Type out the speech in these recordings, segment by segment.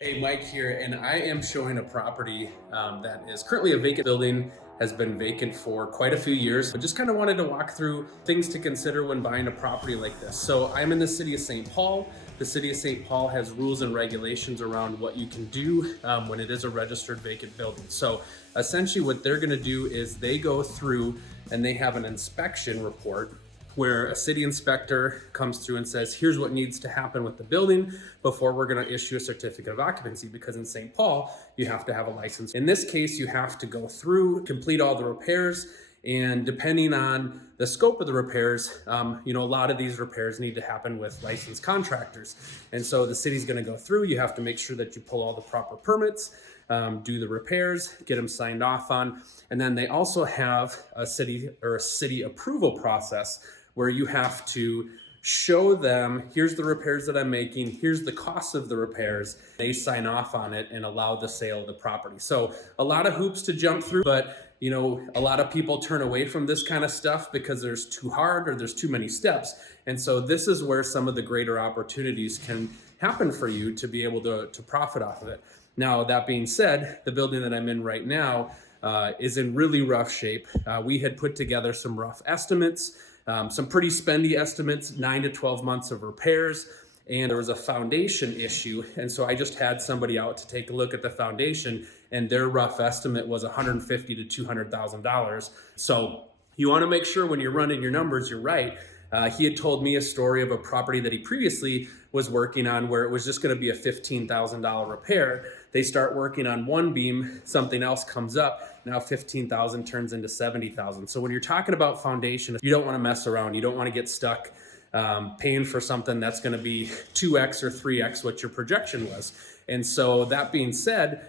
Hey, Mike here, and I am showing a property that is currently a vacant building, has been vacant for quite a few years. I just kind of wanted to walk through things to consider when buying a property like this. So I'm in the city of St. Paul. The city of St. Paul has rules and regulations around what you can do when it is a registered vacant building. So essentially what they're gonna do is they go through and they have an inspection report where a city inspector comes through and says, here's what needs to happen with the building before we're going to issue a certificate of occupancy, because in St. Paul, you have to have a license. In this case, you have to go through, complete all the repairs, and depending on the scope of the repairs, a lot of these repairs need to happen with licensed contractors. And so the city's going to go through, you have to make sure that you pull all the proper permits, do the repairs, get them signed off on. And then they also have a city approval process where you have to show them, here's the repairs that I'm making, here's the cost of the repairs. They sign off on it and allow the sale of the property. So a lot of hoops to jump through, but a lot of people turn away from this kind of stuff because there's too hard or there's too many steps. And so this is where some of the greater opportunities can happen for you to be able to profit off of it. Now, that being said, the building that I'm in right now is in really rough shape. We had put together some rough estimates, some pretty spendy estimates, 9 to 12 months of repairs, and there was a foundation issue. And so I just had somebody out to take a look at the foundation, and their rough estimate was $150,000 to $200,000. So you want to make sure when you're running your numbers, you're right. He had told me a story of a property that he previously was working on where it was just going to be a $15,000 repair. They start working on one beam, something else comes up. Now 15,000 turns into 70,000. So when you're talking about foundation, you don't want to mess around. You don't want to get stuck paying for something that's going to be 2x or 3x what your projection was. And so that being said,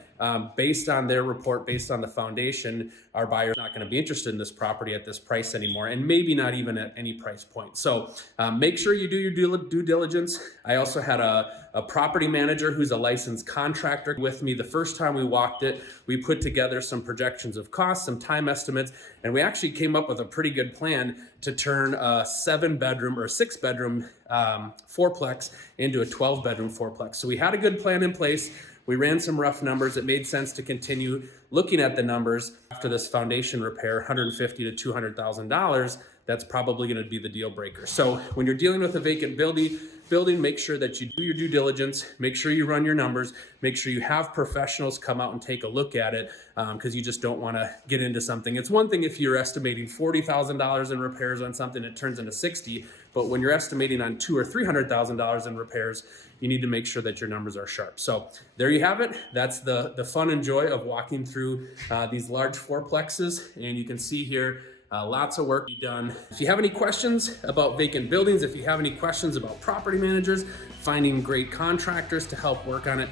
based on their report, based on the foundation, our buyer's not going to be interested in this property at this price anymore, and maybe not even at any price point. So make sure you do your due diligence. I also had a property manager who's a licensed contractor with me. The first time we walked it, we put together some projections of costs, some time estimates, and we actually came up with a pretty good plan to turn a 7-bedroom or 6-bedroom fourplex into a 12-bedroom fourplex. So we had a good plan in place. We ran some rough numbers. It made sense to continue looking at the numbers after this foundation repair, $150,000 to $200,000. That's probably going to be the deal breaker. So when you're dealing with a vacant building, make sure that you do your due diligence, make sure you run your numbers, make sure you have professionals come out and take a look at it, because you just don't want to get into something. It's one thing if you're estimating $40,000 in repairs on something, it turns into 60, but when you're estimating on $200,000 or $300,000 in repairs, you need to make sure that your numbers are sharp. So there you have it. That's the fun and joy of walking through these large fourplexes, and you can see here lots of work to be done. If you have any questions about vacant buildings, if you have any questions about property managers, finding great contractors to help work on it,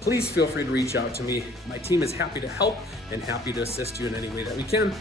please feel free to reach out to me. My team is happy to help and happy to assist you in any way that we can.